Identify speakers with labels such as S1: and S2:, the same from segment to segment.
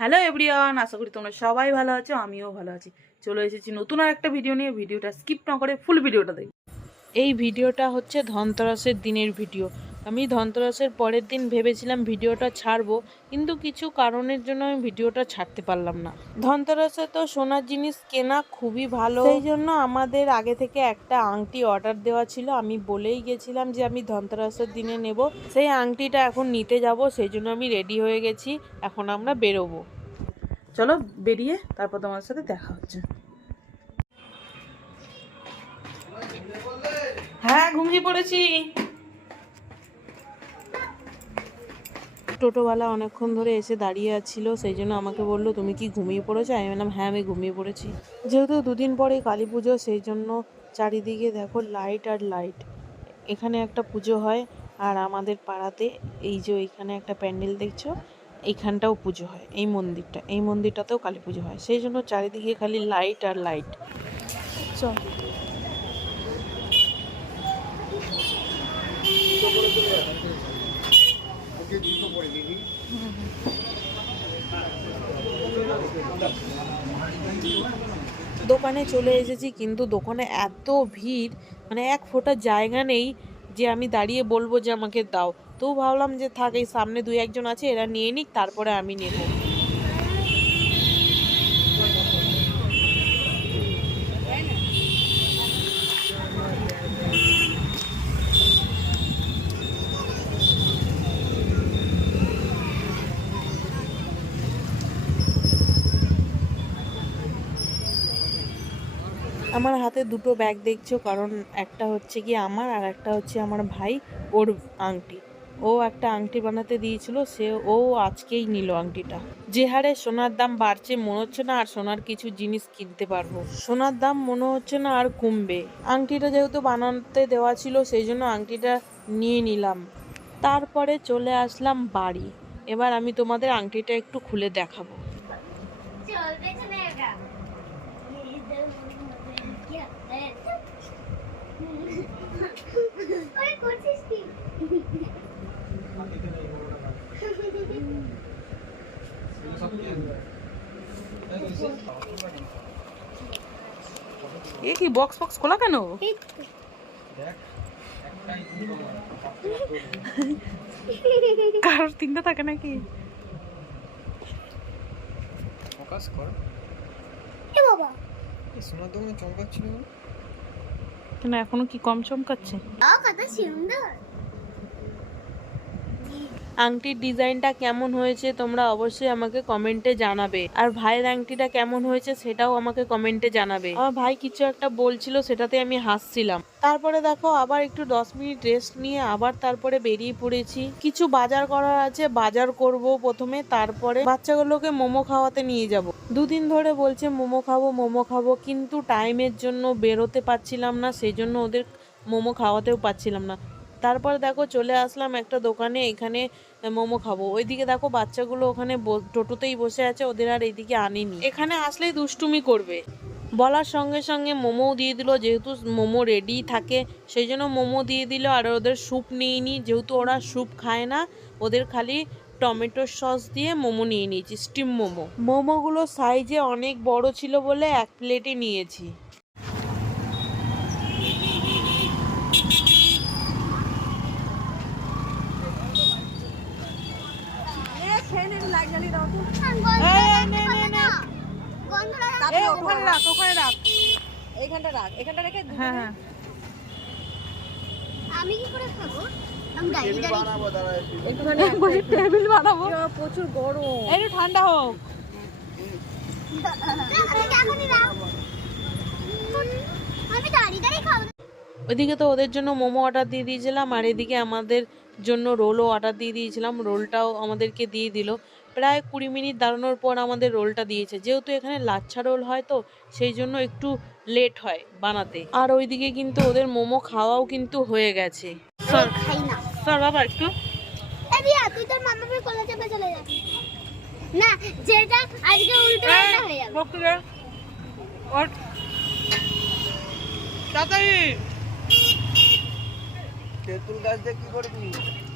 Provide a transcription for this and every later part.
S1: Hello everyone, আশা করি তোমরা সবাই ভালো আছো, আমিও ভালো আছি। চলে এসেছি নতুন আর একটা ভিডিও নিয়ে, ভিডিওটা স্কিপ না করে ফুল ভিডিওটা দেখ এই ভিডিওটা হচ্ছে ধনতরাসের দিনের ভিডিও। আমি ধনতেরাসের পরের দিন ভেবেছিলাম ভিডিওটা ছাড়বো, কিন্তু কিছু কারণের জন্য আমি ভিডিওটা ছাড়তে পারলাম না। ধনতেরাসে তো সোনার জিনিস কেনা খুবই ভালো। সেই জন্য আমাদের আগে থেকে একটা আংটি অর্ডার দেওয়া ছিল। আমি বলেই গেছিলাম যে আমি ধনতেরাসের দিনে নেব। সেই আংটিটা এখন নিতে যাব, সেই জন্য আমি রেডি হয়ে গেছি। এখন আমরা বেরোবো। চলো বেরিয়ে তারপর তোমার সাথে দেখা হচ্ছে। হ্যাঁ ঘুমিয়ে পড়েছি। টোটোওয়ালা অনেকক্ষণ ধরে এসে দাঁড়িয়ে আছিল, সেই জন্য আমাকে বলল, তুমি কি ঘুমিয়ে পড়েছো? আমি বললাম হ্যাঁ আমি ঘুমিয়ে পড়েছি। যেহেতু দুদিন পরে কালী পুজো, সেই জন্য চারিদিকে দেখো লাইট আর লাইট। এখানে একটা পুজো হয় আর আমাদের পাড়াতে এই যে এখানে একটা প্যান্ডেল দেখছ, এইখানটাও পুজো হয়, এই মন্দিরটা, এই মন্দিরটাতেও কালী পুজো হয়। সেই জন্য চারিদিকে খালি লাইট আর লাইট। চল। দোকানে চলে এসেছি, কিন্তু দোকানে এত ভিড় মানে এক ফোঁটা জায়গা নেই যে আমি দাঁড়িয়ে বলব যে আমাকে দাও। তো ভাবলাম যে থাক, এই সামনে দুই একজন আছে, এরা নিয়ে নিক, তারপরে আমি নেব। আমার হাতে দুটো ব্যাগ দেখছ, কারণ একটা হচ্ছে কি আমার আর একটা হচ্ছে আমার ভাই, ওর আংটি। ও একটা আংটি বানাতে দিয়েছিল, সে ও আজকেই নিল আংটিটা। যে হারে সোনার দাম বাড়ছে, মনে হচ্ছে না আর সোনার কিছু জিনিস কিনতে পারব। সোনার দাম মনে হচ্ছে না আর কমবে। আংটিটা যেহেতু বানাতে দেওয়া ছিল, সেই জন্য আংটিটা নিয়ে নিলাম। তারপরে চলে আসলাম বাড়ি। এবার আমি তোমাদের আংটিটা একটু খুলে দেখাবো
S2: চলবে তো না এটা ইধর কি আরে করছিস কি
S1: এ কি বক্স বক্স খোলা কেন? কারোর তিনটা থাকে নাকি?
S3: ফোকাস কর।
S2: এ বাবা।
S3: এই সোনার দোকানে চমকাচ্ছিল কেন?
S1: কেন এখনও কি কম চমকাচ্ছে?
S2: কত সুন্দর।
S1: আংটির ডিজাইনটা কেমন হয়েছে তোমরা অবশ্যই আমাকে কমেন্টে জানাবে। আর ভাইয়ের আংটিটা কেমন হয়েছে সেটাও আমাকে কমেন্টে জানাবে। আমার ভাই কিছু একটা বলছিল, সেটাতে আমি হাসছিলাম। তারপরে দেখো, আবার একটু দশ মিনিট রেস্ট নিয়ে আবার তারপরে বেরিয়ে পড়েছি। কিছু বাজার করার আছে, বাজার করব প্রথমে, তারপরে বাচ্চাগুলোকে মোমো খাওয়াতে নিয়ে যাব। দুদিন ধরে বলছে, মোমো খাব মোমো খাব। কিন্তু টাইমের জন্য বেরোতে পারছিলাম না সেই জন্য ওদের মোমো খাওয়াতেও পারছিলাম না। তারপর দেখো চলে আসলাম একটা দোকানে, এখানে মোমো খাব। ওইদিকে দেখো বাচ্চাগুলো ওখানে টোটোতেই বসে আছে, ওদের আর এইদিকে আনিনি। এখানে আসলেই দুষ্টুমি করবে। বলার সঙ্গে সঙ্গে মোমোও দিয়ে দিল, যেহেতু মোমো রেডি থাকে, সেই জন্য মোমো দিয়ে দিল, আর ওদের স্যুপ নিইনি, যেহেতু ওরা স্যুপ খায় না, ওদের খালি টমেটো সস দিয়ে মোমো নিয়ে নিয়েছি স্টিম মোমো। মোমোগুলো সাইজে অনেক বড় ছিল বলে এক প্লেটে নিয়েছি এই, নে, নে, নে। এই, ওখানে রাখ ওখানে রাখ।
S4: এইখানটা রাখ এখানটা রেখে
S1: হ্যাঁ হ্যাঁ।
S2: আমি কি করে খাব? আমি দাঁড়িয়ে দাঁড়িয়ে
S4: একটুখানি
S1: বলছি টেবিল বানাবো?
S4: প্রচুর গরম।
S1: একটু ঠান্ডা হোক। ওইদিকে তো ওদের জন্য মোমো অর্ডার দিয়ে দিয়েছিলাম আর এদিকে আমাদের জন্য রোলও অর্ডার দিয়ে দিয়েছিলাম রোলটাও আমাদেরকে দিয়ে দিল। প্রায় কুড়ি মিনিট দাঁড়ানোর পর আমাদের রোলটা দিয়েছে। যেহেতু এখানে লাচ্ছা রোল হয় তো সেই জন্য একটু লেট হয় বানাতে। আর ওইদিকে কিন্তু ওদের মোমো খাওয়াও কিন্তু হয়ে গেছে। স্যার
S2: খাই
S1: বাবা একটু।
S2: তুই তোর মামা কলেজে চলে যাবি। না যেটা আজকে উল্টো হয়ে যাবে।
S1: ওর তাড়াতাড়ি।
S3: তেঁতুল গাছ দিয়ে কি করবি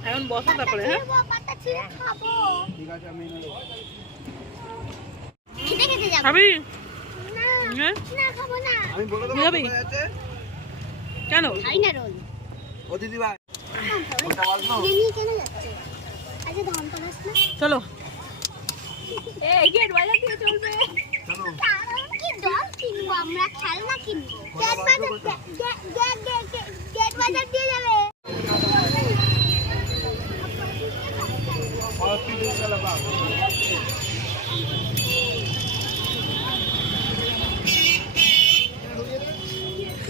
S1: এখন বসো তারপরে হ্যাঁ?
S2: খাব।
S3: ঠিক আছে আমি নেব
S1: খাবি?
S2: না
S1: হ্যাঁ?
S2: না খাব না।
S3: আমি বলে দেবো
S1: বুঝাবি? কেন?
S2: খাই না রোল
S3: ও দিদি ভাই। ওটা বলব
S2: নিয়ে কেন যাচ্ছে? আচ্ছা ধান পালাস না।
S1: চলো।
S4: এই গেট বাজার দিয়ে চলবে।
S3: চলো।
S2: কি ডল কিনবো? আমরা খেলনা কিনবো। গেট বাজার গেট গেট গেট গেট বাজার দিয়ে যাবে
S3: হসপিটাল চলো বাবা
S1: একটু সরো না ভাই
S4: দেখ কোনটা নিবি দেখ এটার ভেতর কিছু না
S2: দাদা যে দাদা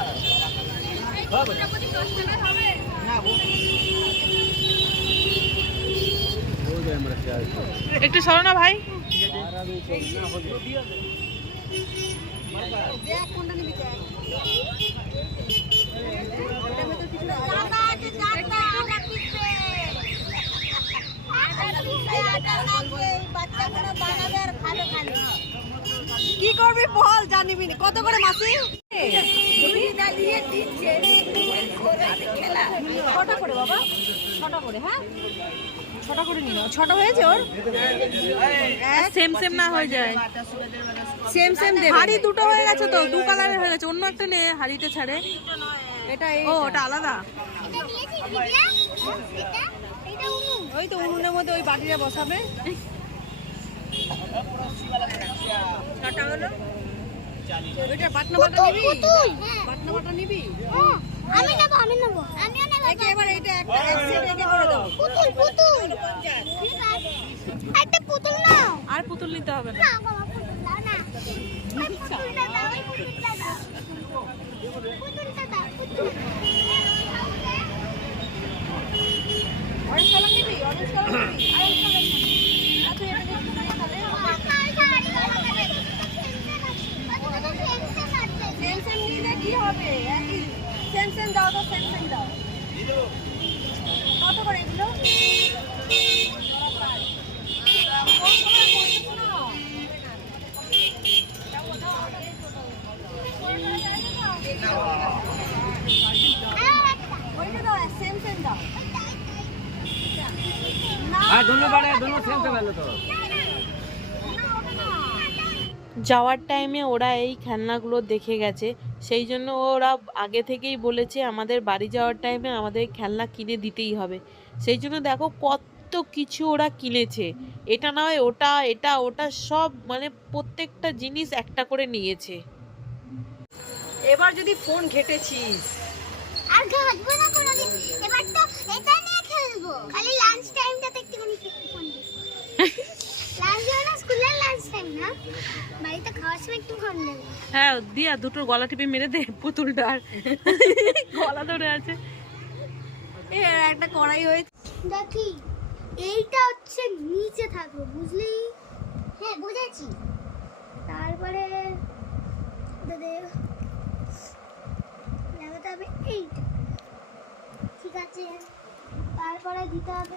S2: ওরা কিনবে বাচ্চাগুলো বানাবে আর খাবে খাবে
S4: কি করবি বল জানিবি কত করে মাসি? ছটা করে বাবা। ছটা করে হ্যাঁ? ছটা করে নিল ছটা হয়েছে ওর?
S1: সেম সেম না হয়ে যায়।
S4: সেম সেম দেবে।
S1: হাড়ি দুটো হয়ে গেছে তো দু কালারের হয়ে গেছে। অন্য একটা নে হাড়িতে ছাড়ে।
S4: এটা এই
S1: ও ওটা আলাদা।
S4: ওই তো উনুনের মধ্যে ওই বাটিটা বসাবে। ছটা হলো। ওইটা বাটনা বাটা নিবি? বাটনা বাটা নিবি?
S2: হ্যাঁ, আমি নেব আমি নেব। আমিও
S4: একে এবার এইটা একটা এক সেট একে করে দাও।
S2: পুতুল পুতুল। একটা পুতুল নাও।
S1: আর পুতুল নিতে হবে না।
S2: না বাবা পুতুল দাও না। পুতুলটা দাও পুতুলটা দাও। পুতুলটা দাও পুতুল
S4: অরেঞ্জ কালার নিবি অরেঞ্জ কালার নিবি আচ্ছা এটা দেখতে সেম সেম নিলে কি হবে? একই। দাও তো সেম দাও। কত করে এগুলো?
S1: যাওয়ার টাইমে ওরা এই খেলনাগুলো দেখে গেছে। সেই জন্য ওরা আগে থেকেই বলেছে আমাদের বাড়ি যাওয়ার টাইমে আমাদের খেলনা কিনে দিতেই হবে। সেই জন্য দেখো কত কিছু ওরা কিনেছে। এটা নয় ওটা এটা ওটা সব মানে প্রত্যেকটা জিনিস একটা করে নিয়েছে।
S4: এবার যদি ফোন ঘেটেছিস।
S2: আর ঘাটবো না কোনোদিন। এবার তো এটা নিয়ে খেলব। খালি লাঞ্চ টাইমটাতে একটুখানি ফোন
S1: হ্যাঁ দিয়া দুটো গলা টিপে মেরে দে গলা ধরে আছে।
S4: এ একটা কড়াই হয়েছে।
S2: দেখি এইটা হচ্ছে নিচে থাকবে বুঝলি? হ্যাঁ বুঝেছি। তারপরে লাগাতে হবে এইটা। ঠিক আছে। তারপরে দিতে হবে